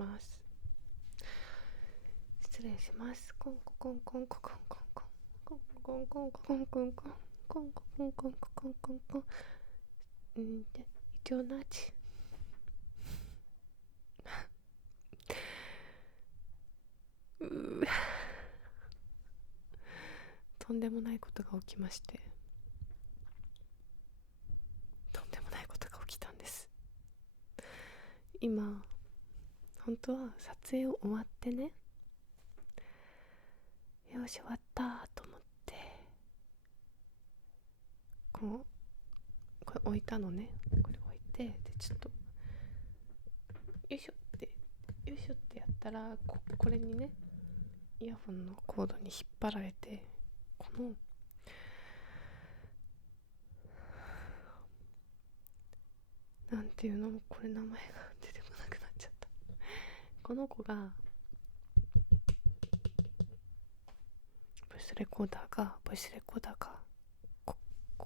ます。失礼します。コンココンコンココンコンコンコンコンコンコンコンコンコンコンコンコンコンコンコンコン一応ナチとんでもないことが起きまして、とんでもないことが起きたんです。今本当は撮影を終わってね、よし終わったと思ってこれ置いたのね。これ置いて、でちょっとよいしょってやったら、これにね、イヤホンのコードに引っ張られて、このなんていうの、これ名前が出てこなくなっちゃった。この子がボイスレコーダーがこ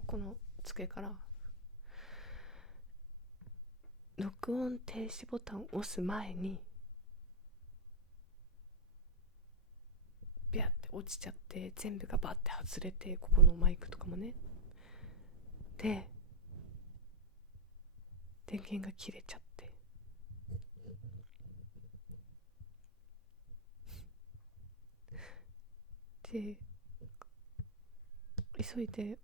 この机から録音停止ボタンを押す前にビャって落ちちゃって、全部がバッて外れて、ここのマイクとかもね、で電源が切れちゃって、で急いで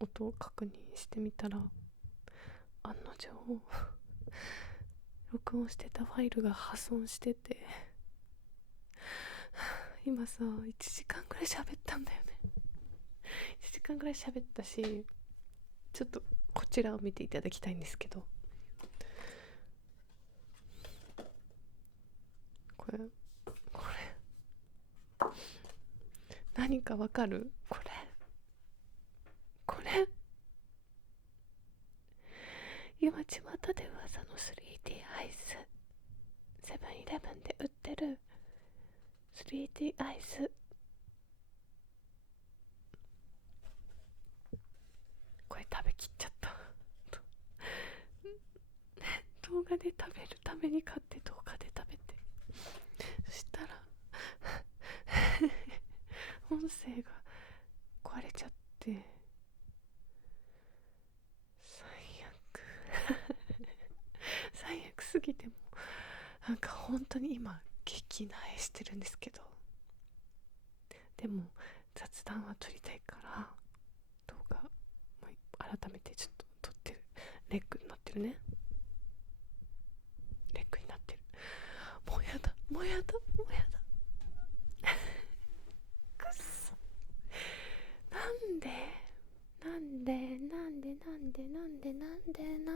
音を確認してみたら、案の定録音してたファイルが破損してて、今さ1時間くらい喋ったんだよね。1時間くらい喋ったし、ちょっとこちらを見ていただきたいんですけど、これ何かわかる？これ今巷で噂の 3D アイス、セブンイレブンで売ってる 3D アイス、これ食べきっちゃった。動画で食べるために買って動画で食べて、そしたら音声が壊れちゃって、最悪すぎて、もなんか本当に今激萎えしてるんですけど、でも雑談は撮りたいから動画もう改めてちょっと撮ってる。レックになってるね。レックになってる。もうやだくっそ。なんでな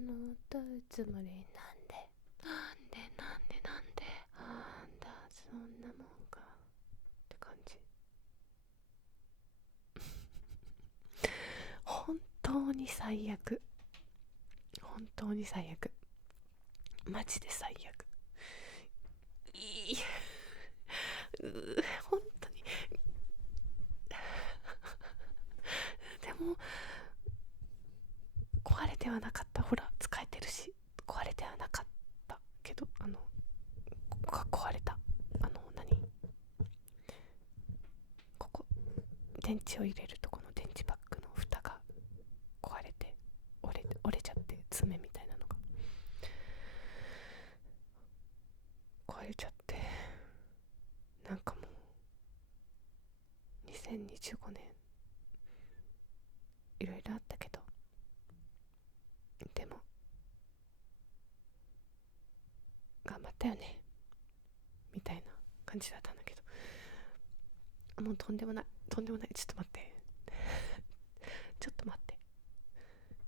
のとつもり、あんだそんなもんかって感じ。本当に最悪マジで最悪。本当に。でも壊れてはなかった。ほら使えてるし、壊れてはなかったけど、ここが壊れた。ここ電池を入れるとこの電池パックの蓋が壊れて、折れちゃって、爪みたいなのが壊れちゃって、なんかもう2025年いろいろあったけど、でも頑張ったよねみたいな感じだったんだけど、もうとんでもない。ちょっと待って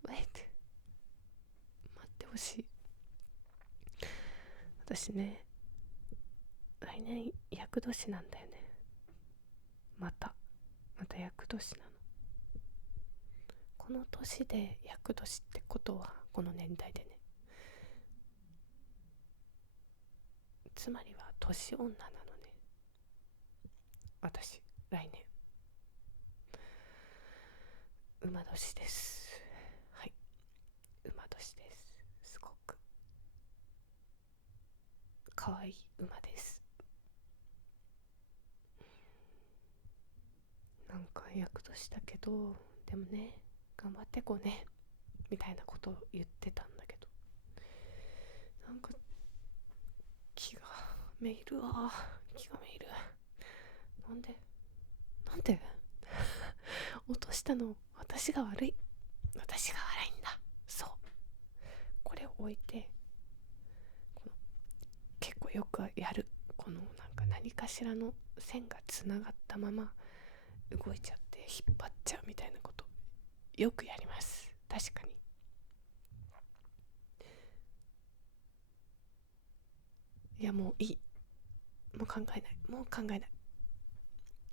待ってほしい。私ね、来年厄年なんだよね。また厄年なの。この年で厄年ってことは、この年代でね、つまりは年女なのね、私。来年馬年です。はい、馬年です。すごく可愛い馬です。なんか役年だけどでもね頑張ってこうねみたいなことを言ってたんだけど、なんか気がめいるわ。気がめいる。なんで落としたの私が悪いんだ。そう、これを置いてこの結構よくやるこのなんか何かしらの線がつながったまま動いちゃって引っ張っちゃうみたいなことよくやります。確かに。いやもういい、もう考えない。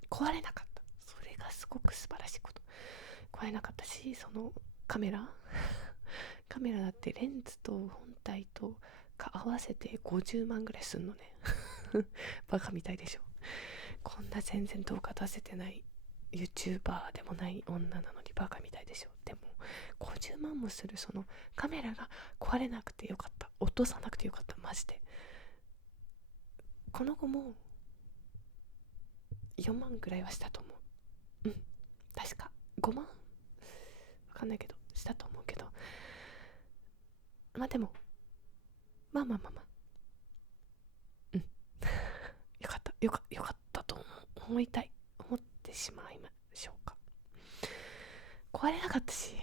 壊れなかった、それがすごく素晴らしいこと。壊れなかったし、そのカメラだってレンズと本体とか合わせて50万ぐらいすんのねバカみたいでしょ。こんな全然動画出せてない YouTuber でもない女なのにバカみたいでしょ。でも50万もするそのカメラが壊れなくてよかった、落とさなくてよかった。マジでこの子も4万ぐらいはしたと思う。確か5万わかんないけどしたと思うけど、まあでもまあよかったと思ってしまいましょうか。壊れなかったし、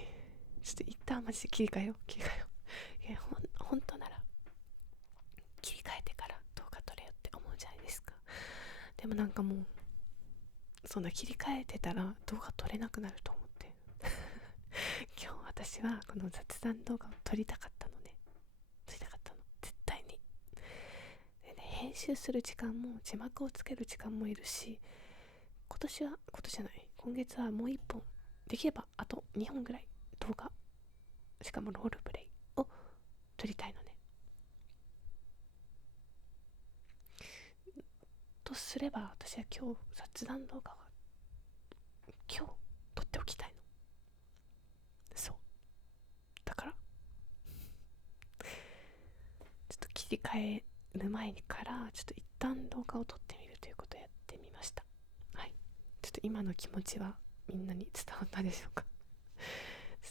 ちょっと一旦マジで切り替えよう。いやほんとなら切り替えてから動画撮れよって思うじゃないですか。でもなんかもうそんな切り替えてたら動画撮れなくなると思って今日私はこの雑談動画を撮りたかったの絶対に。でね、編集する時間も字幕をつける時間もいるし、今月はもう1本できればあと2本ぐらい動画、しかもロールプレイを撮りたいのね。とすれば私は今日雑談動画は今日撮っておきたいの。そうだからちょっと切り替える前にからちょっと一旦動画を撮ってみるということをやってみました。はい、ちょっと今の気持ちはみんなに伝わったでしょうか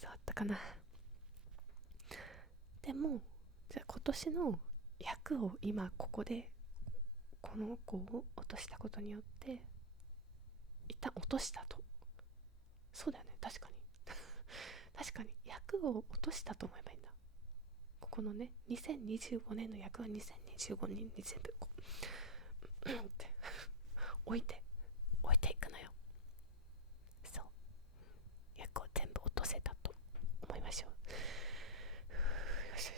伝わったかな。でもじゃあ今年の役を今ここでこの子を落としたことによって一旦落としたと、そうだよね、確かに確かに役を落としたと思えばいいんだ。このね2025年の役は2025年に全部こうって置いていくのよ。そう役を全部落とせたと思いましょう。よし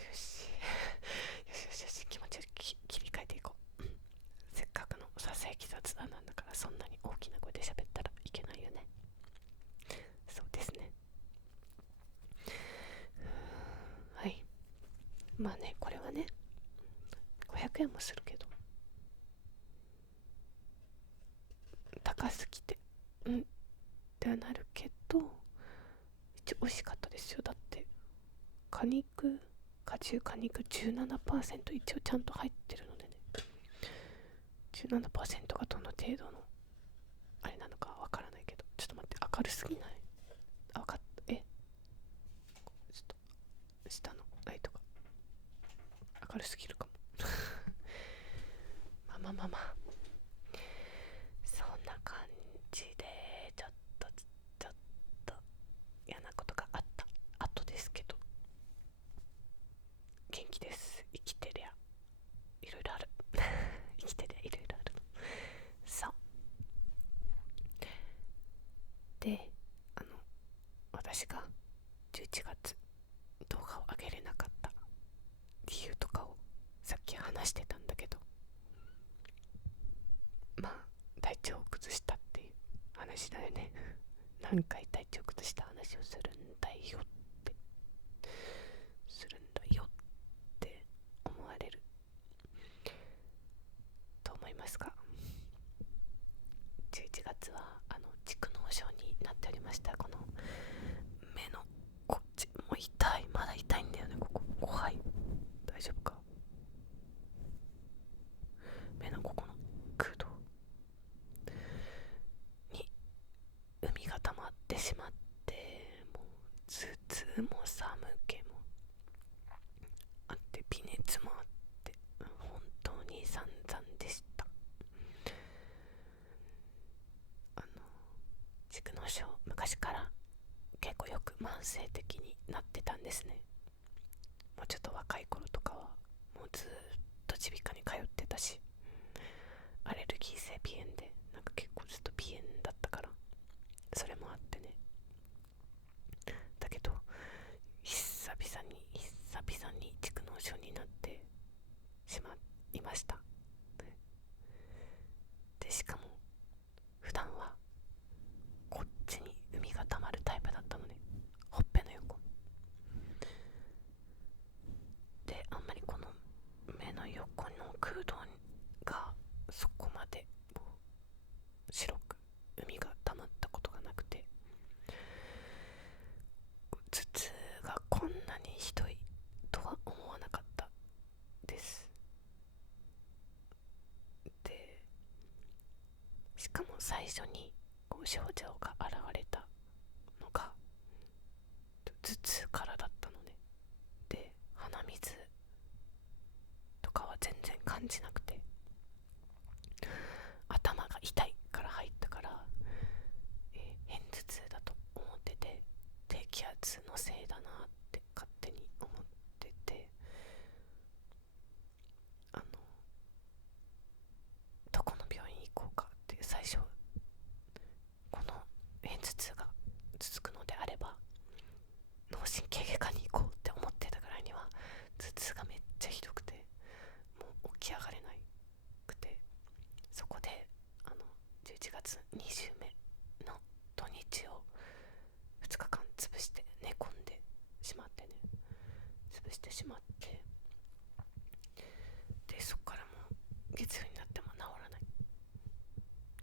気持ちを切り替えていこう。せっかくのささやき雑談なんだからそんなに大きな声で喋ったらいけないよね。そうですね。はい、まあねこれはね500円もするけど高すぎてってはなるけど一応美味しかったですよ。だって果汁果肉 17% 一応ちゃんと入ってるのでね、17% がどの程度のあれなのかわからないけど、ちょっと待って、明るすぎない？あ、分かった。ちょっと下のライトが明るすぎるかもまあそんな感じでちょっと嫌なことがあった後ですけど元気です。生きてりゃいろいろある生きてりゃいろいろある。そうで、私が11月動画を上げれなかった理由とかをさっき話してたんだけど、まあ体調を崩したっていう話だよね何回体調崩した話をするんだよって思われると思いますが、11月は蓄膿症になっておりました。この目のこっちもう痛い、まだ痛いんだよね。ここはい大丈夫か。ってしまって、もう頭痛も寒気もあって微熱もあって、本当に散々でした。蓄膿症、昔から結構よく慢性的になってたんですね。もうちょっと若い頃とかはもうずっと耳鼻科に通ってたし、アレルギー性鼻炎でなんか結構ずっと鼻炎だったから、それもあってね。だけど久々に蓄膿症になってしまいました。でしかも普段はこっちに海が溜まるタイプだったのね、ほっぺの横で、あんまりこの目の横の空洞がそこまで白く海が溜まったことがなくて、頭痛がこんなにひどいとは思わなかったです。でしかも最初に症状が現れたのが頭痛からだったのね。で鼻水とかは全然感じなくて、頭が痛いから入ったから、片頭痛だと思ってて、低気圧のせいだなって勝手に思ってて、どこの病院行こうかって最初、この片頭痛が続くのであれば脳神経外科に行こうって思ってたぐらいには頭痛がめっちゃひどくて、もう起き上がれなくて、そこで11月20目の土日を2日間潰して寝込んでしまってね、でそっからもう月曜になっても治らない。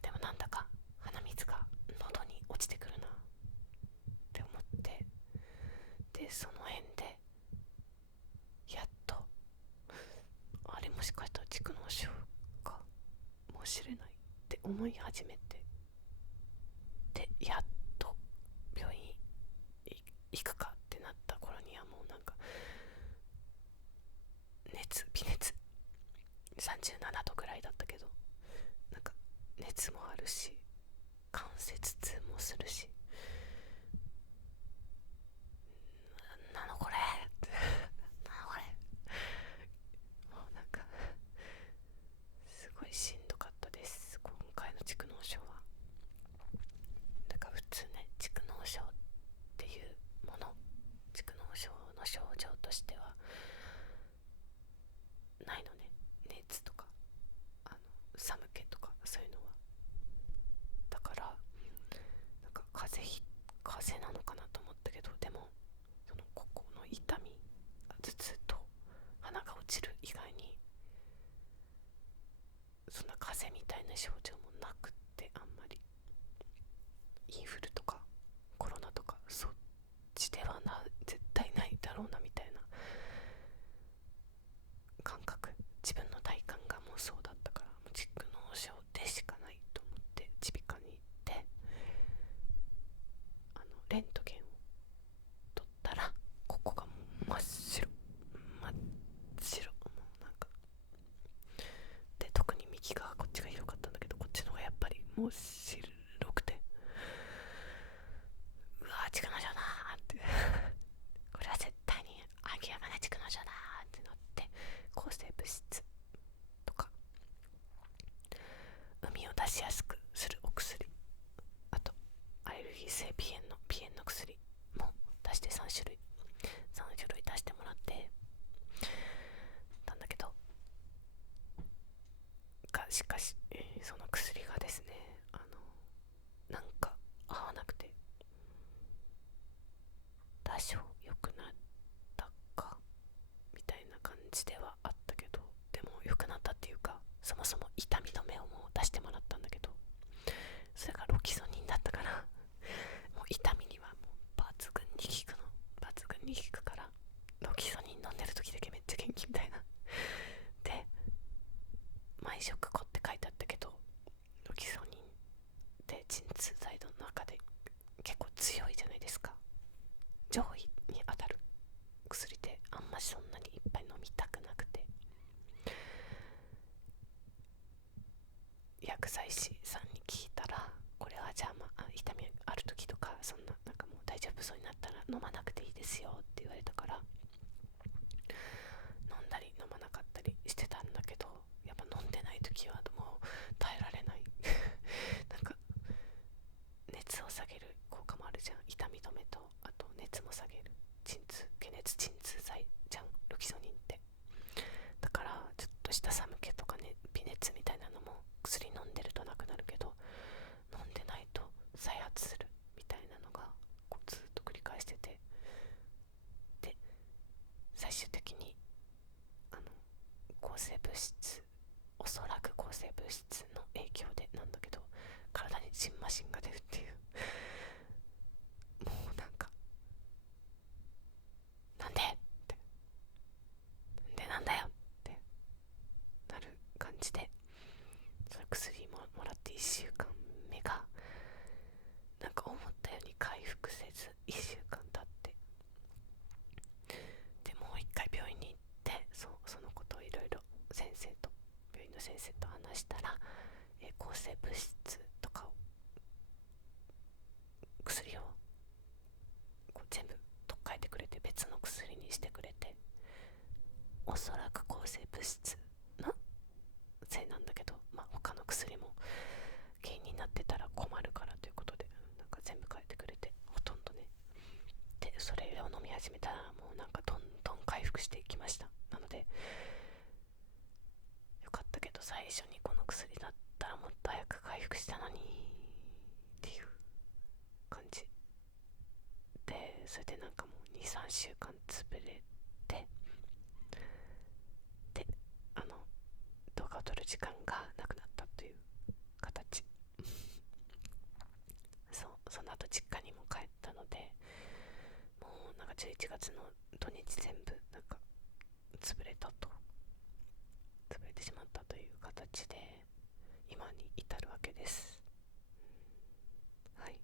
でもなんだか鼻水が喉に落ちてくるなって思って、でその辺でやっと、あれもしかしたら蓄膿症かもしれないって思い始めて、でやっと病院行くかってなった頃にはもうなんか微熱37度ぐらいだったけど、なんか熱もあるし関節痛もするし、なのこれもうなんかすごいしんどかったです、今回の蓄膿症は。だから普通ね、蓄膿症っていうもの、蓄膿症の症状としてはないのね。熱とか寒気とかそういうのは。だからなんか風邪なのかなと思ったけど、でもそのここの痛み、頭痛と鼻が落ちる以外にそんな風邪みたいな症状もなくって、あんまりインフルとかコロナとかそっちでは絶対ないだろうなみたいな感覚、自分の体感がもうそうだったから、もう蓄膿症でしかないと思って耳鼻科に行って、レントゲンを取ったらここがもう真っ白、もうなんかで、特に右側こっちが広かったんだけど、こっちの方がやっぱりもう白くて、うわー蓄膿症だーってこれは絶対に秋山ね蓄膿症だーってなって、抗生物質とか膿を出しやすくするお薬、あとアレルギー性鼻炎の薬も出して3種類出してもらってたんだけど、しかし、その薬がですね、なんか合わなくて、多少良くなったかみたいな感じではあったけど、でも良くなったっていうか、そもそも痛み止めをもう出してもらったんだけど、それがロキソニンだったから、もう痛みにはもう抜群に効くから、ロキソニン飲んでる時だけめっちゃ元気みたいな。で毎食後って書いてあったけど、ロキソニンって鎮痛剤の中で結構薬剤師さんに聞いたら、これはじゃあ、痛みある時とかそんな、なんかもう大丈夫そうになったら飲まなくていいですよって言われたから、飲んだり飲まなかったりしてたんだけど、やっぱ飲んでない時はもう耐えられないなんか熱を下げる効果もあるじゃん、痛み止めと、あと熱も下げる鎮痛、解熱鎮痛剤じゃん、ロキソニンって。だからちょっとした寒気とかね、微熱みたいなのも薬飲んでるとなくなるけど、飲んでないと再発するみたいなのがこうずっと繰り返してて、で最終的に抗生物質、おそらく抗生物質の影響でなんだけど、体にジンマシンが出るっていうもうなんか、なんでってなんだよってなる感じで、その薬ももらって1週間目がなんか思ったように回復せず、1週間経って、でもう一回病院に行って、そのことをいろいろ病院の先生と話したら、抗生物質とかを、薬をこう全部取っ替えてくれて、別の薬にしてくれて、おそらく抗生物質のせいなんだけど、他の薬も原因になってたら困るからということで、なんか全部変えてくれて、ほとんどね。でそれを飲み始めたら、もうなんかどんどん回復していきました。なのでよかったけど、最初にこの薬だったらもっと早く回復したのにっていう感じで、それでなんかもう 2,3 週間潰れて、で動画を撮る時間がなくなったという形その後実家にも帰ったので、もうなんか11月の土日全部なんか潰れてしまったという形で、今に至るわけです。はい。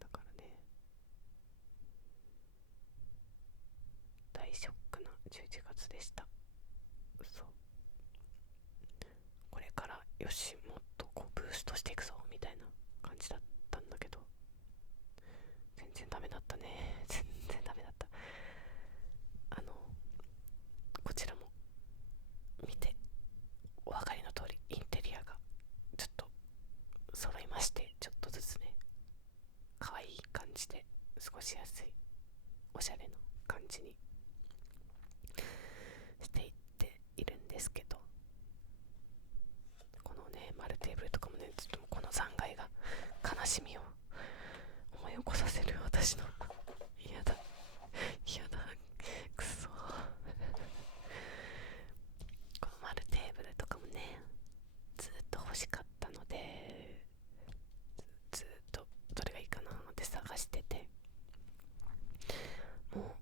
だからね、大ショックな11月でした。そう、これからよし、もっとこうブーストしていくぞみたいな感じだったんだけど、全然ダメだったね。全然ダメだった。こちらも見てお分かりの通り、インテリアがちょっと揃いまして、ちょっとずつね、可愛い感じで過ごしやすいおしゃれな感じにしていっているんですけど、このね丸テーブルとかもね、ちょっとこの残骸が悲しみを思い起こさせる私の、嫌だくそこの丸テーブルとかもね、ずっと欲しかったので、ずっとどれがいいかなって探してて、も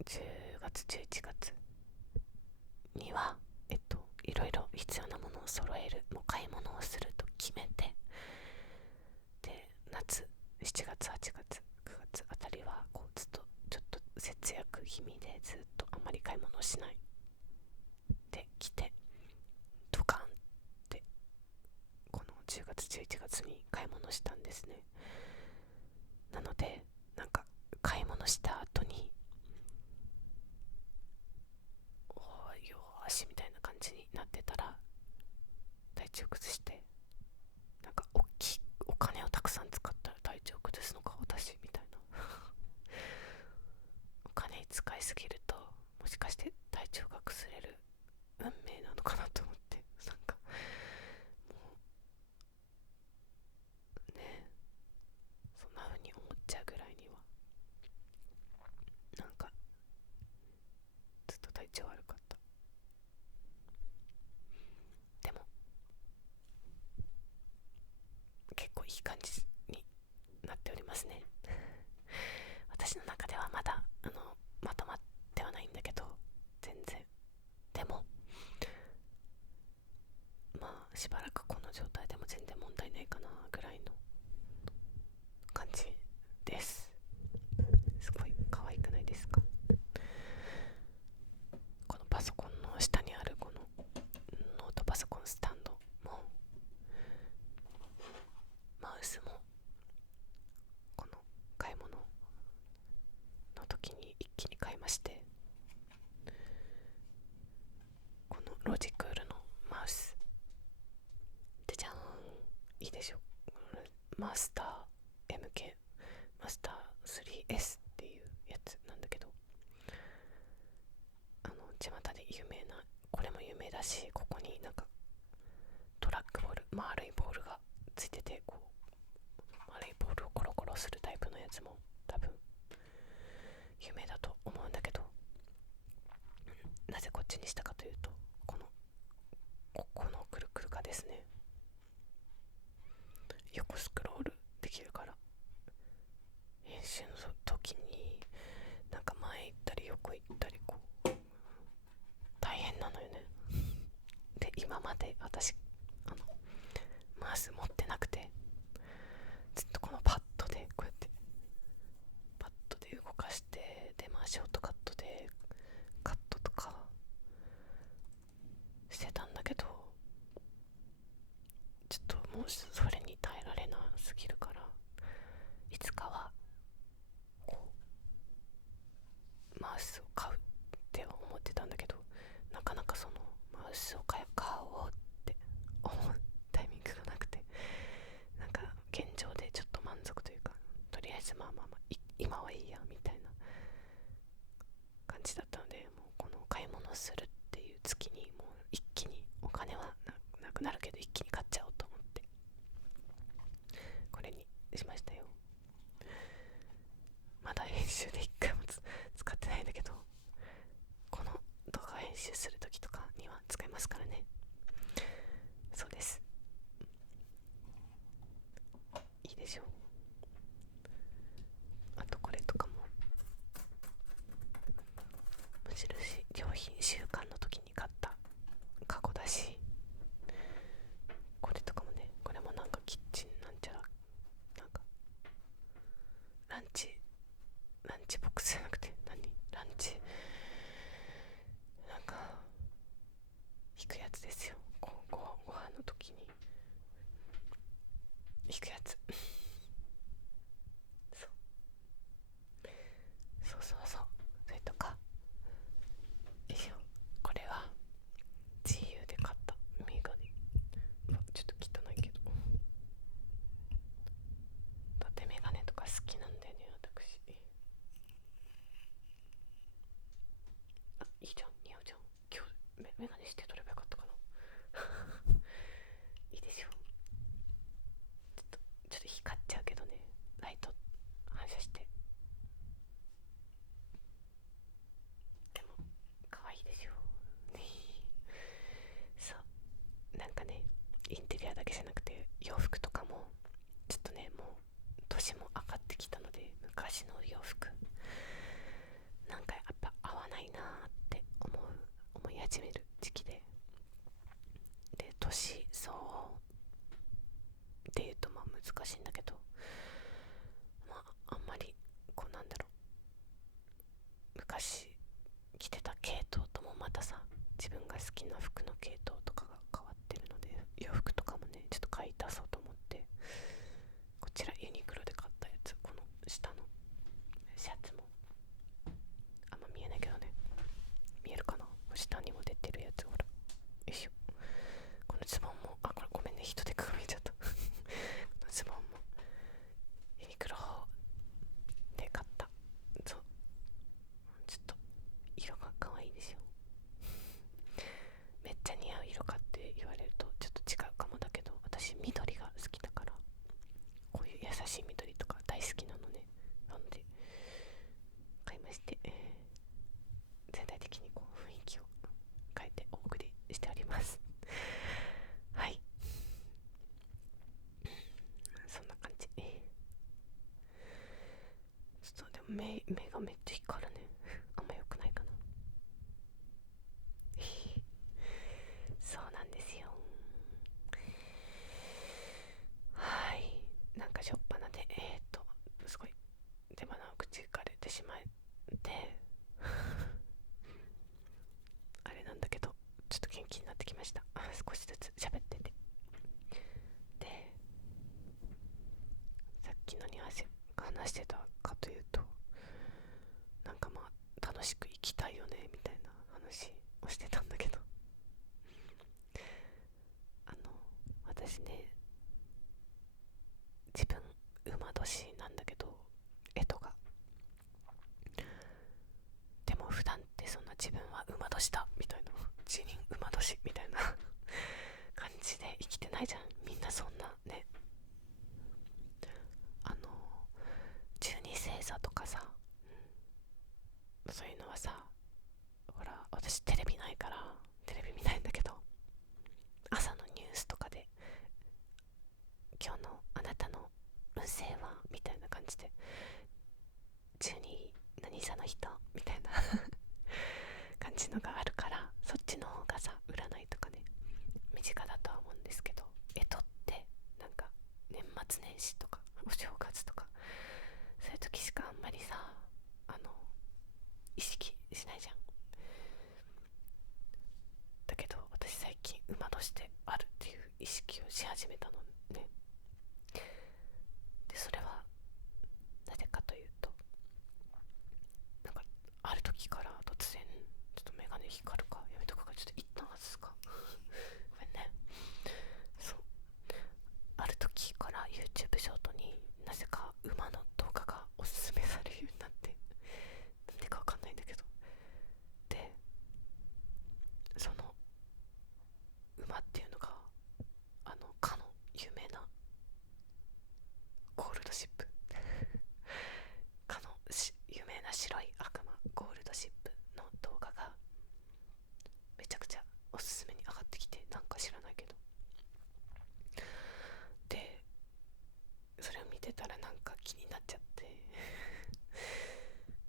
う10月11月にはいろいろ必要なものを揃える、もう買い物をすると決めて、で夏7月8月9月あたりはこうずっとちょっと節約気味で、ずっとあんまり買い物をしないで来て、ドカンってこの10月11月に買い物したんですね。なのでなんか買い物した後に、おーよーしみたいな感じになってたら、体調崩して、なんか大きいお金をたくさん使ったら体調崩すのか私みたいなお金使いすぎるともしかして体調が崩れる運命なのかなと思って、なんかもうね、そんな風に思っちゃうぐらいには、なんかずっと体調悪かった。でも結構いい感じになっておりますね。私の中ではまだまとまってはないんだけど、全然。でもしばらくこの状態でも全然問題ないかなぐらいの感じです。すごい可愛くないですか？このパソコンの下にあるこのノートパソコンスタンドでしょ。マスター MK マスター 3S っていうやつなんだけど、巷で有名な、これも有名だし、ここになんかトラックボール、丸いボールがついてて、こう丸いボールをコロコロするタイプのやつも多分有名だと思うんだけど、なぜこっちにしたかというと、このくるくるがですね、横スクロールできるから、編集の時になんか前行ったり横行ったり、こう大変なのよね。で、今まで私マウス持ってなくて、ずっとこのパッドでこうやってパッドで動かして、でショートカットでカットとかしてたんだけど、ちょっともうそれに耐えられなすぎるから、いつかはこうマウスを買うって思ってたんだけど、なかなかそのマウスを買おうって思うタイミングがなくて、なんか現状でちょっと満足というか、とりあえずまあ今はいいやみたいな感じだったので、もうこの買い物するっていう月にもう一気にお金はなくなるけど、一気に買っちゃおうと思ってこれにしましたよ。まだ編集で一回も使ってないんだけど、この動画編集する時とかには使いますからね。そうです、いいでしょう。あとこれとかも無印良品週間の時に買ったカゴだし、これとかもね、これもなんかキッチンなんちゃら、なんかランチボックスじゃなくて、ランチなんか引くやつですよ。ご飯の時に引くやつそうそれとか、よいしょ。これは GU で買ったメガネ。ちょっと汚いけど、だってメガネとか好きなんだよね、私。いいじゃん、似合うじゃん。今日メガネして撮ればよかったかないいでしょ。ちょっと光っちゃうけどね、ライト反射して。でも可愛いでしょそうなんかね、インテリアだけじゃなくて洋服とかもちょっとね、もう年も上がってきたので、昔の洋服なんかやっぱ合わないなーって思い始める時期で、年相応っていうとまあ難しいんだけど、まああんまりこうなんだろう、昔着てた系統ともまたさ、自分が好きな服の系統とかが変わってるので、洋服とかもねちょっと買い足そうと思って、こちらユニクロで買ったやつ、この下のシャツもあんま見えないけどね、見えるかな、下にも出てるやつ、ほら、よいしょ。このズボンも、これごめんね、人でく見えちゃったこのズボンもユニクロで買った。そう、ちょっと色が可愛いでしょ。めっちゃ似合う色かって言われるとちょっと違うかもだけど、私緑が好きだから、こういう優しい緑とか大好きなのね。なので買いまして、全体的にこう雰囲気を変えてお送りしておりますはい、そんな感じ。ちょっとでも目がめっちゃ光るねあんま良くないかなそうなんですよ。はい、なんかしょっぱなですごい手鼻を口かれてしまってあれなんだけど、ちょっと元気になってきました。少しずつ喋ってて。で、さっき何話してたかというと、なんかまあ楽しく生きたいよねみたいな話をしてたんだけど、私ね、年なんだけど、干支が。でも普段ってそんな自分は馬年だみたいな、自認馬年みたいな感じで生きてないじゃん。みんなそんなね、十二星座とかさ、そういうのはさ、ほら私テレビないからテレビ見ないんだけど、朝のニュースとかで今日のあなたの運勢はみたいな感じで、12何座の人みたいな感じのがあるから、そっちの方がさ占いとかね身近だとは思うんですけど、干支ってなんか年末年始とかお正月とかそういう時しかあんまりさ意識しないじゃん。だけど私最近馬年であるっていう意識をし始めたのね。でそれはなぜかというと、なんかある時から突然ちょっとメガネ光るかやめとくか、ちょっと一旦外すかごめんね。そう、ある時から YouTube ショートになぜか馬の動画がおすすめされるようになって、なんでかわかんないんだけど、でその馬っていうのがかの有名なゴールドシップかの有名な白い悪魔ゴールドシップの動画がめちゃくちゃおすすめに上がってきて、なんか知らないけど、でそれを見てたらなんか気になっちゃって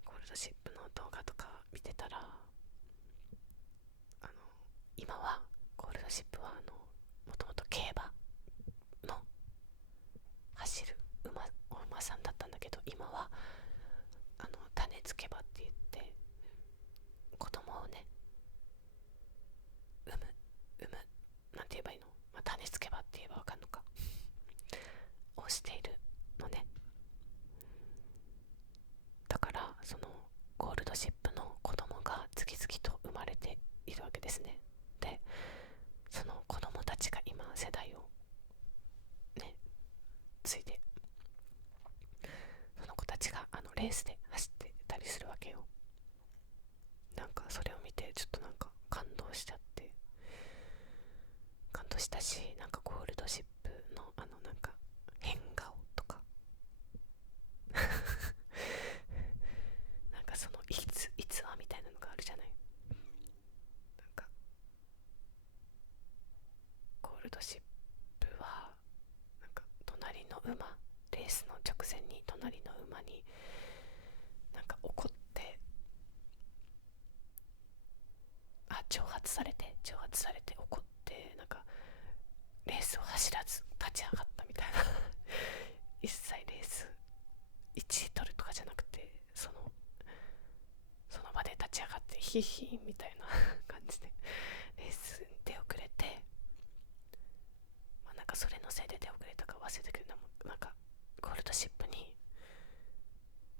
ゴールドシップの動画とか見てたら、今はゴールドシップはもともと競馬の走るお馬さんだったんだけど、今は種付け場って言って子供をね産むなんて言えばいいの、種付け場って言えばわかんのかをしているのね。だからそのゴールドシップの子供が次々と生まれているわけですね。でその子供たちが今世代をね継いで、その子たちがレースで走ってたりするわけよ。なんかそれを見てちょっとなんか感動しちゃって、感動したし、なんかゴールドシップのなんか変顔とかなんかその逸話みたいなのがあるじゃない。なんかゴールドシップはなんか隣の馬、レースの直前に隣の馬になんか怒って、挑発されて怒って、なんかレースを走らず立ち上がったみたいな一切レース1位取るとかじゃなくて、その場で立ち上がってヒーヒーみたいな感じでレースに出遅れて、なんかそれのせいで出遅れたか忘れたけど、なんかゴールドシップに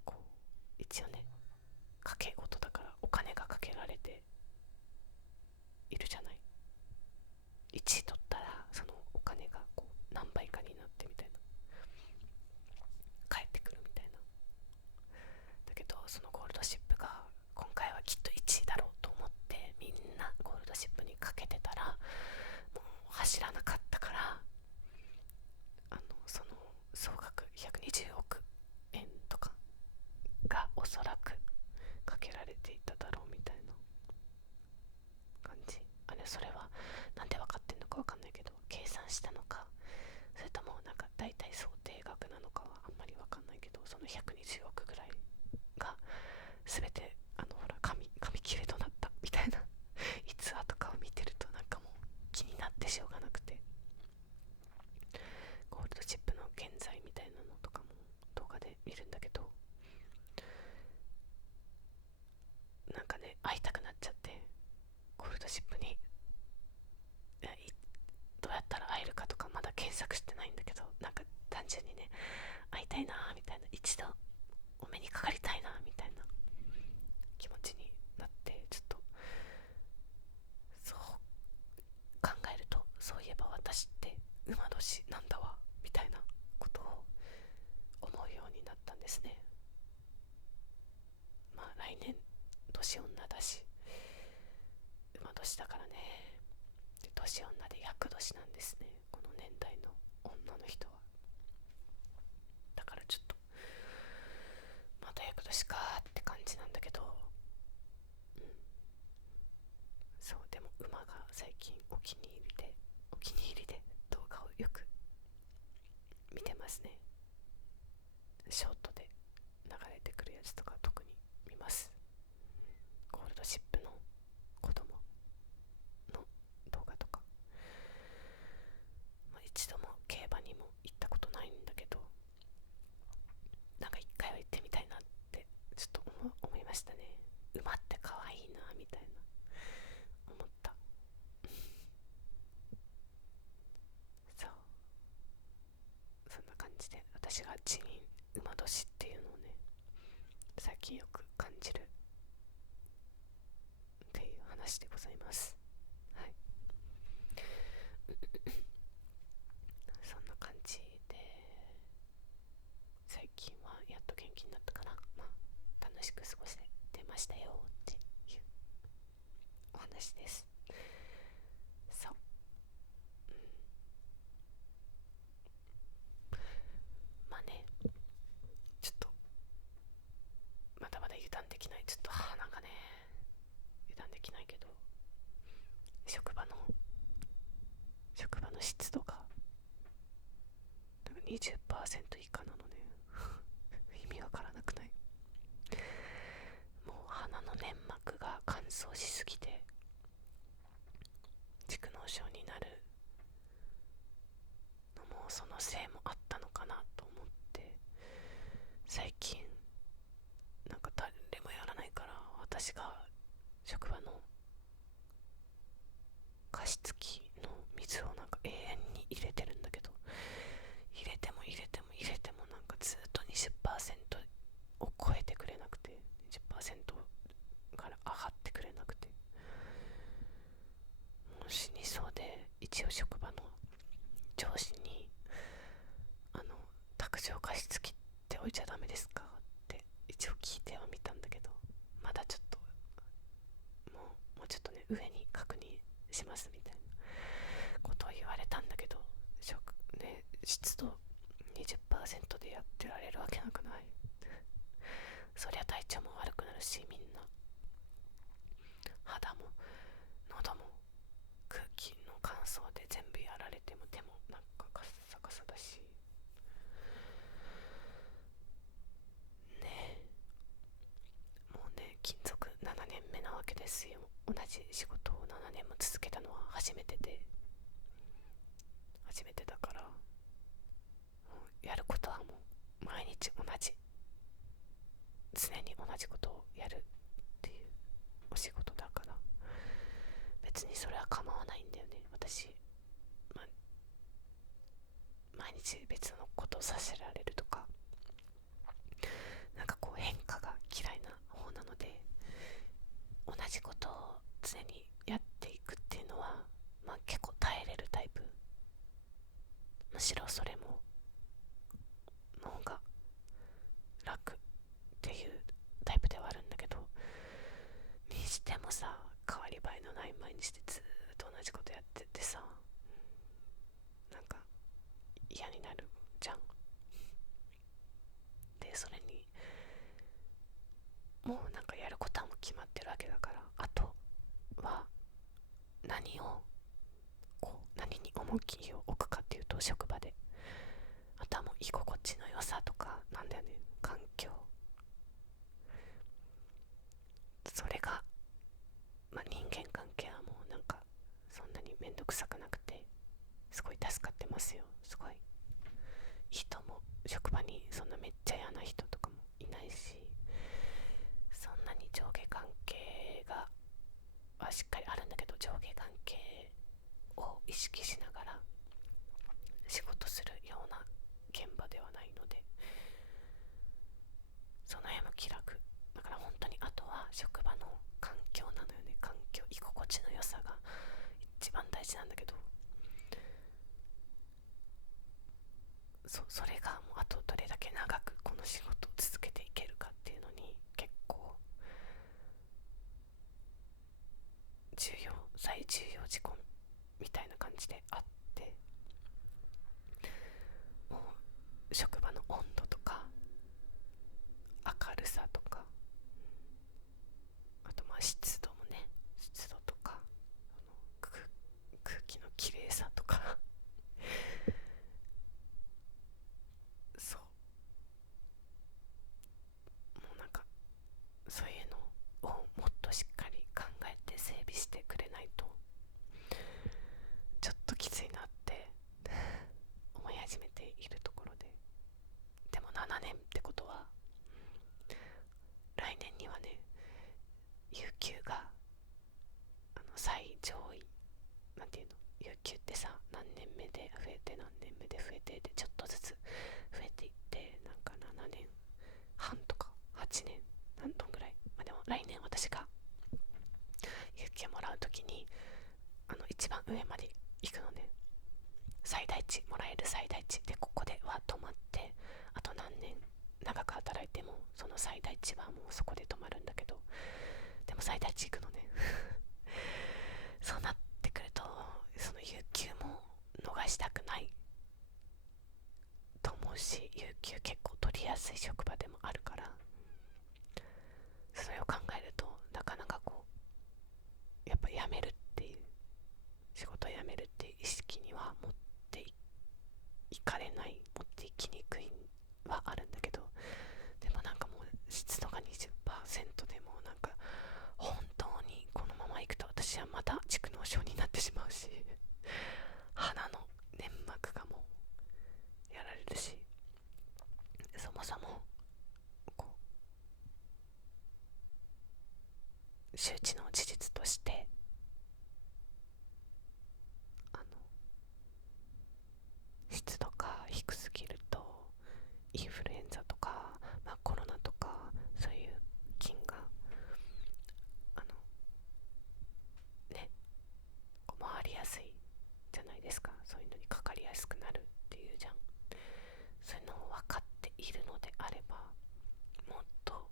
こう一応ね賭け事だからお金がかけられているじゃない。1位取ったらそのお金がこう何倍かになってみたいな、返ってくるみたいな。だけどそのゴールドシップが今回はきっと1位だろうと思ってみんなゴールドシップにかけてたら、もう走らなかったから、その総額120億円とかがおそらくかけられていただろうみたいな感じ。それはなんで分かってんのか分かんないけど、計算したのかそれともなんか大体想定額なのかはあんまり分かんないけど、その120億ぐらいが全てほら紙切れとなったみたいな逸話とかを見てるとなんかもう気になってしょうがなくて、ゴールドチップの現在みたいなのとかも動画で見るんだけど、なんかね会いたくなっちゃって、ゴールドシップにどうやったら会えるかとかまだ検索してないんだけど、なんか単純にね会いたいなみたいな、一度お目にかかりたいなみたいな気持ちになって、ちょっとそう考えると、そういえば私って馬年なんだわみたいなことを思うよですね。まあ来年年女だし、馬年だからね。で年女で厄年なんですね、この年代の女の人は。だからちょっとまた厄年かって感じなんだけど、そうでも馬が最近お気に入りで動画をよく見てますね。ショートで流れてくるやつとか特に見ます。ゴールドシップの子供の動画とか、一度も競馬にも行ったことないんだけど、なんか一回は行ってみたいなってちょっと思いましたね。馬って可愛いなみたいな思った。そう、そんな感じで私が地銀馬年っていうのをね、最近よく感じるっていう話でございます。はい。そんな感じで最近はやっと元気になったかな。楽しく過ごしてましたよっていうお話です。そう、ちょっとまだまだ油断できない、ちょっと鼻がね油断できないけど、職場の湿度が20% 以下なのね。意味わからなくない？もう鼻の粘膜が乾燥しすぎて蓄膿症になるのもそのせいもあったのかなと思って、最近なんか誰もやらないから、私が職場の加湿器の水をなんか永遠に入れてるんだけど、入れてもなんかずっと 20% を超えてくれなくて、 20% から上がってくれなくて、もう死にそうで、一応職場の上司に卓上加湿器って置いちゃダメですかって一応聞いてはみたんだけど、まだちょっともうちょっとね上に確認しますみたいなことを言われたんだけど、湿度 20% でやってられるわけなくない？そりゃ体調も悪くなるし、みんな肌も喉も空気の乾燥で全部やられても、手もなんかカッサカサだしね。もうね、勤続7年目なわけですよ。同じ仕事を7年も続けたのは初めてだから、やることはもう毎日同じ、常に同じことをやるっていうお仕事だから、別にそれは構わないんだよね。私、毎日別のことをさせられるとか、なんかこう変化が嫌いな方なので、同じことを常にやっていくっていうのは、結構耐えれるタイプ。むしろそれもの方が楽っていうタイプではあるんだけど、にしてもさ、変わり映えのない毎日でずっと同じことやっててさ、なんか嫌になるじゃん。でそれにもうなんかやることはもう決まってるわけだから、あとは何に重きを置くかっていうと、職場で、あとはもう居心地の良さとかなんだよね。環境、それが、人間関係はもうなんかそんなにめんどくさくなくて、すごい助かってますよ。すごい人も職場にそんなめっちゃ嫌な人とかもいないし、そんなに上下関係がしっかりあるんだけど、上下関係を意識しながら仕事するような現場ではないので、その辺も気楽だから、本当にあとは職場の環境なのよね。環境、居心地の良さが一番大事なんだけど、それがもうあとどれだけ長くこの仕事を続ち込みみたいな感じであって、もう職場の温度とか明るさとか、あと湿度もね、湿度とか空気のきれいさとかそう、もうなんかそういうのをもっとしっかり考えて整備してくれないとちょっときついなって思い始めているところで、でも7年ってことは来年にはね、有給が最上位、なんていうの、有給ってさ、何年目で増えて何年目で増えてでちょっとずつ増えていって、なんか7年半とか8年何どんぐらい、でも来年私が有給もらうときに一番上まで行くのね。最大値もらえる最大値で、ここでは止まって、あと何年長く働いてもその最大値はもうそこで止まるんだけど、でも最大値行くのねそうなってくると、その有給も逃したくないと思うし、有給結構取りやすい職場でもあるから、それを考えるとなかなかやっぱ辞めるっていう、仕事を辞めるっていう意識には持っていかれない、持っていきにくいはあるんだけど、でもなんかもう湿度が 20% でもなんか本当にこのままいくと私はまた蓄膿症になってしまうし、鼻の粘膜がもうやられるし、そもそも周知の事実として湿度が低すぎるとインフルエンザとか、コロナとかそういう菌がね、回りやすいじゃないですか。そういうのにかかりやすくなるっていうじゃん。そういうのを分かっているのであれば、もっと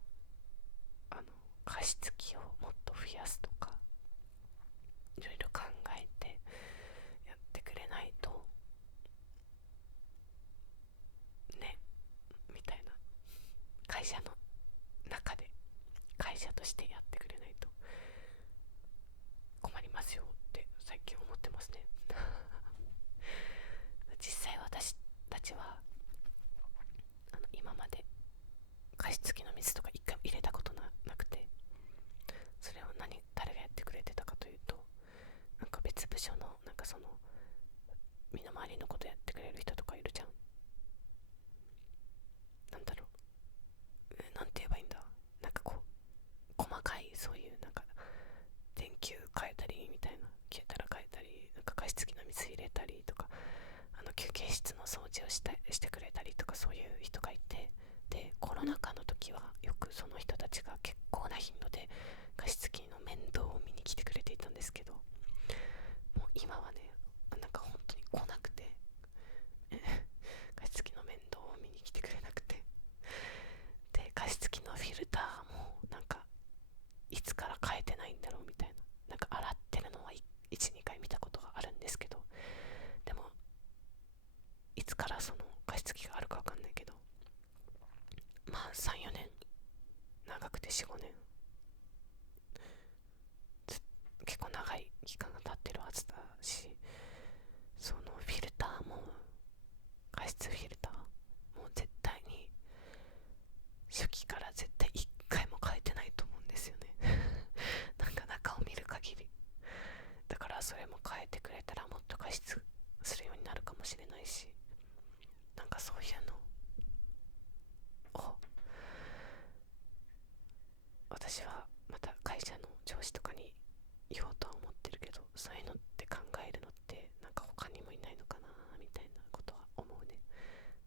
加湿器をもっと増やすとか、いろいろ考えてやってくれないとね、みたいな、会社の中で会社としてやってくれないと困りますよって最近思ってますね実際私たちは今まで加湿器の水とか一回も入れたことなくて、それを誰がやってくれてたかというと、なんか別部署のなんかその身の回りのことやってくれる人とかいるじゃん。なんだろう、なんて言えばいいんだ、なんか細かいそういうなんか電球変えたりみたいな、消えたら変えたり、なんか加湿器の水入れたりとか、休憩室の掃除をしてくれたりとか、そういう人がいて、でコロナ禍の時はよくその人たちが結構な頻度で加湿器の面倒を見に来てくれていたんですけど、もう今はね、なんか本当に来なくて加湿器の面倒を見に来てくれなくて、で加湿器のフィルターもなんかいつから変えてないんだろうみたいな、なんか洗ってるのは 1,2 回見たことがあるんですけど、でもいつからその加湿器があるかわかんないけど、3、4年、長くて4、5年、結構長い期間が経ってるはずだし、そのフィルターも、加湿フィルターも絶対に初期から絶対1回も変えてないと思うんですよねなんか中を見る限りだから、それも変えてくれたらもっと加湿するようになるかもしれないし、なんかそういうのを私はまた会社の上司とかに言おうとは思ってるけど、そういうのって考えるのってなんか他にもいないのかなみたいなことは思うね。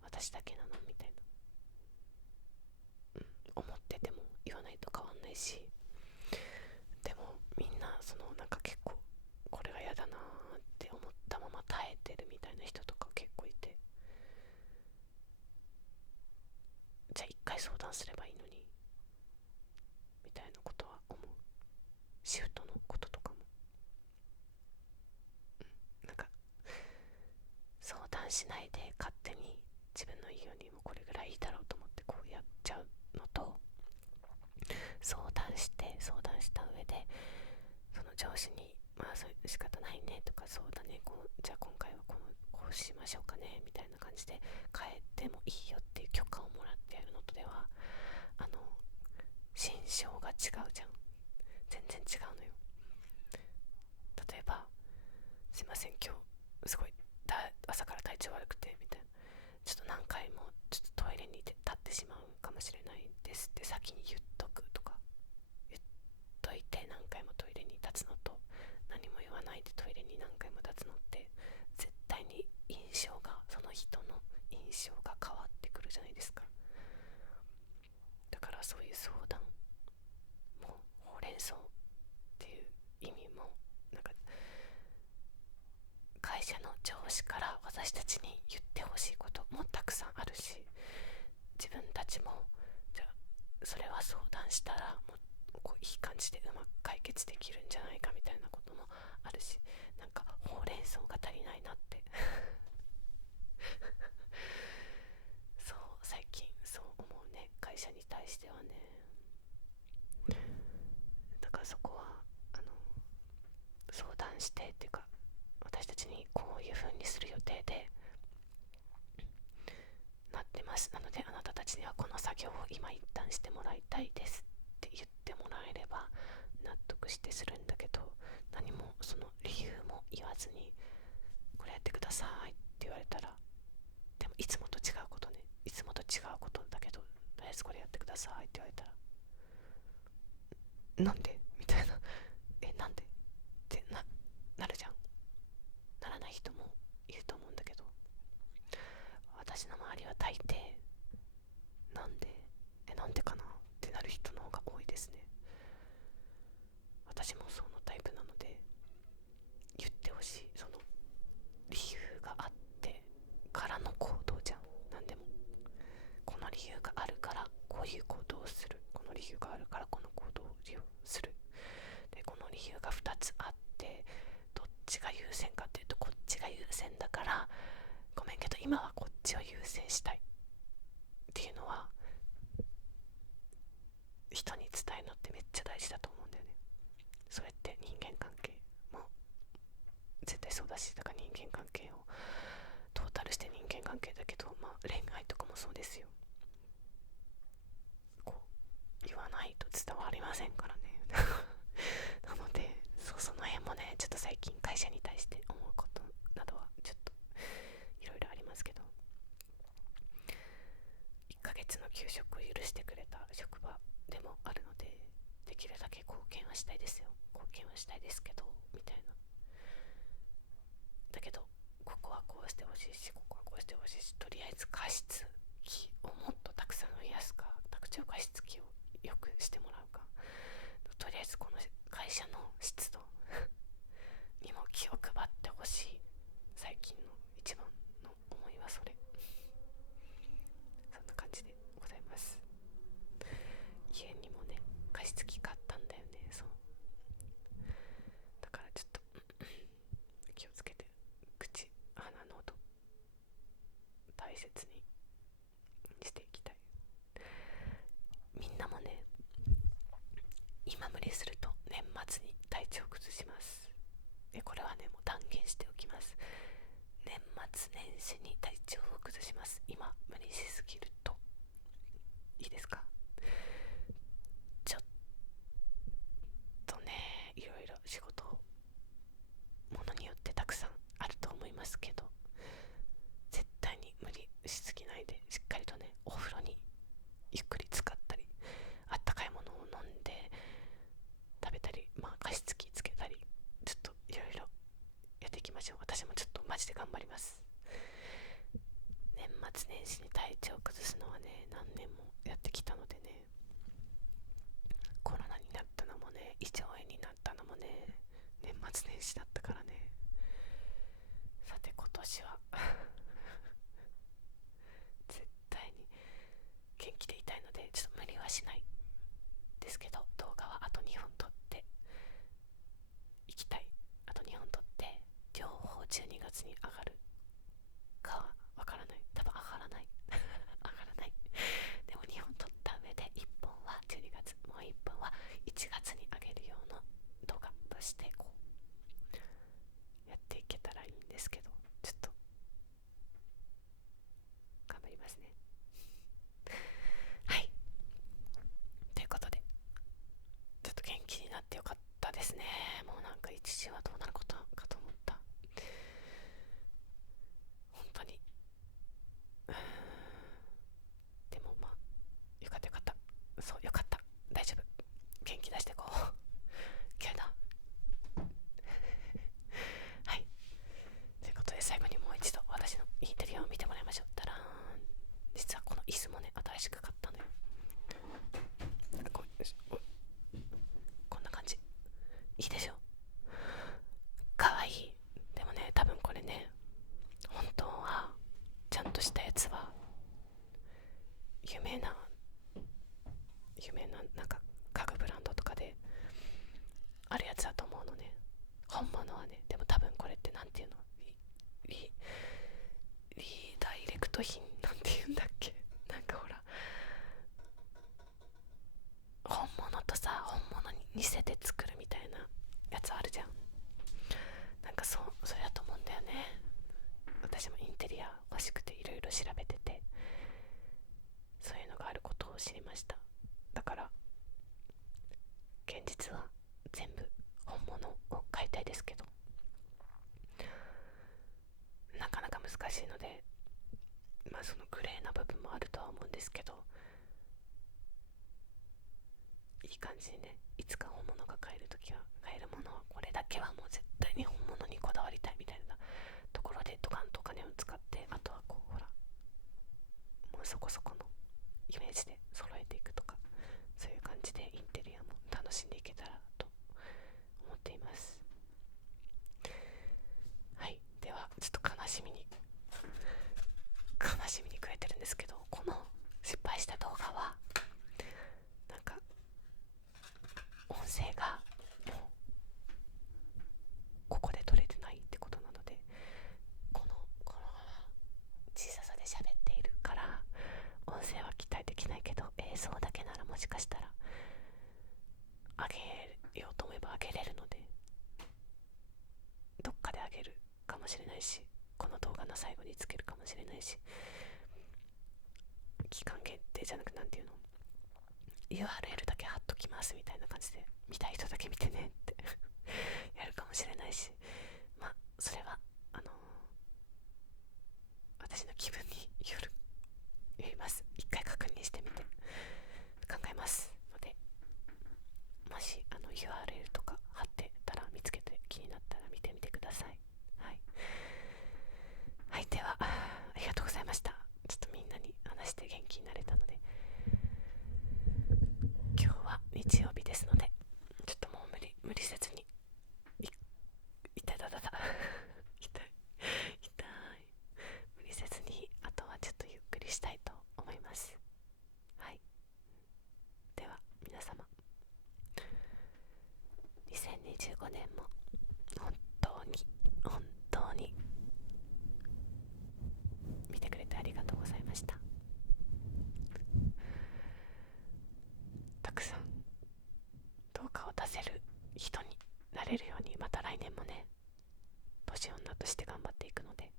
私だけなのみたいな、思ってても言わないと変わんないし、でもみんななんか結構これが嫌だなって思ったまま耐えてるみたいな人とか結構いて、じゃあ一回相談すればいいのにみたいなことは思う。シフトのこととかも談しないで勝手に自分のいいようにもこれぐらいいいだろうと思ってこうやっちゃうのと、相談した上でその上司にそういう仕方ないねとか、そうだね、じゃあ今回はこうしましょうかねみたいな感じで変えてもいいよっていう許可をもらってやるのとでは心象が違うじゃん。全然違うのよ。例えばすいません今日すごい朝から体調悪くてみたいな、ちょっと何回もちょっとトイレに立ってしまうかもしれないですって先に言っとくとか、言っといて何回もトイレに立つのと何も言わないでトイレに何回も立つのって絶対にその人の印象が変わってくるじゃないですか。だからそういう相談もほうれん草っていう意味もなんか会社の上司から私たちに言ってほしいこともたくさんあるし、自分たちもじゃあそれは相談したらもういい感じでうまく解決できるんじゃないかみたいなこともあるし、なんかほうれん草が足りないなってそう最近そう思うね、会社に対してはね。だからそこは相談してっていうか、私たちにこういう風にする予定でなってます、なのであなたたちにはこの作業を今一旦してもらいたいですって言ってもらえれば納得してするんだけど、何もその理由も言わずにこれやってくださいって言われたら、でもいつもと違うことね、いつもと違うことだけどとりあえずこれやってくださいって言われたら、なんでみたいな、なんでってなるじゃん。ならない人もいると思うんだけど、私の周りは大抵なんでかなってなる人の方が多いですね。私もそのタイプなので言ってほしい。その理由があってからの行動じゃん。なんでもこの理由があるからこういう行動をする、この理由があるからこの行動をするで、この理由が2つあってどっちが優先かっていうとこっちが優先だからごめんけど今はこっちを優先したいっていうのは人に伝えるのってめっちゃ大事だと思うんだよね。それって人間関係も絶対そうだし、だから人間関係をトータルして人間関係だけど、恋愛とかもそうですよ。こう言わないと伝わりませんからねなのでその辺もね、ちょっと最近会社に対して思うことなどはちょっといろいろありますけど、1ヶ月の休職を許してくれた職場でもあるので、できるだけ貢献はしたいですよ。貢献はしたいですけどみたいな。だけどここはこうしてほしいし、ここはこうしてほしいし、とりあえず加湿器をもっとたくさん増やすか、宅地加湿器をよくしてもらうか、とりあえずこの会社の湿度にも気を配ってほしい。最近の一番の思いはそれ。そんな感じでございます。家にもね加湿器買ったんだよね。そうだからちょっと気をつけて口鼻喉大切にしていきたい。みんなもね今無理すると年末に体調崩します。これはねもう断言しておきます。年末年始に体調を崩します。今無理しすぎると。いいですか？ちょっとねいろいろ仕事ものによってたくさんあると思いますけど、絶対に無理しすぎないでしっかりとねお風呂にゆっくり浸かったり、あったかいものを飲んで食べたり、加湿器つけたり、ちょっといろいろやっていきましょう。私もちょっとマジで頑張ります。年末年始に体調を崩すのはね何年もやってきたのでね、コロナになったのもね胃腸炎になったのもね年末年始だったからね。さて今年は絶対に元気でいたいのでちょっと無理はしないですけど、動画はあと2本撮っていきたい。あと2本撮って両方12月に上がるからしく買ったのよ。こんな感じ、いいでしょ。かわいい。でもね、多分これね、本当はちゃんとしたやつは有名ななんか家具ブランドとかであるやつだと思うのね、本物はね。でも多分これってなんていうの、リリダイレクト品なんていうんだっけ、なんかほら、本物とさ、本物に似せて作るみたいなやつあるじゃん。なんかそれだと思うんだよね。私もインテリア欲しくていろいろ調べてて、そういうのがあることを知りました。だから現実は全部本物を買いたいですけど、なかなか難しいので、まあそのグレーな部分もあるとは思うんですけど、いい感じにね、いつか本物が買えるときは、買えるものはこれだけはもう絶対に本物にこだわりたいみたいなところでドカンとお金を使って、あとはこうほら、もうそこそこのイメージで揃えていくとか、そういう感じでインテリアも楽しんでいけたらと思っています。はい、ではちょっと悲しみに暮れてるんですけど、この失敗した動画はなんか音声がもうここで撮れてないってことなので、この小ささで喋っているから音声は期待できないけど、映像だけならもしかしたら上げようと思えば上げれるので、どっかで上げるかもしれないし、この動画の最後につけるかもしれないし、期間限定じゃなく、なんていうの、 URL だけ貼っときますみたいな感じで、見たい人だけ見てねってやるかもしれないし、まあそれは私の気分によります。一回確認してみて考えますので、もしURL とか貼ってたら見つけて気になったら見てみてください。はい、はい、ではありがとうございました。ちょっとみんなに話して元気になれたので、今日は日曜日ですので、ちょっともう無理せずに痛い無理せずに、あとはちょっとゆっくりしたいと思います。はい、では皆様、2025年も本当に見てくれてありがとうございました。たくさん動画を出せる人になれるように、また来年もね、年女として頑張っていくのでよ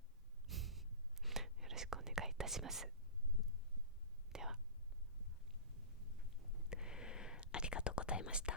ろしくお願いいたします。では、ありがとうございました。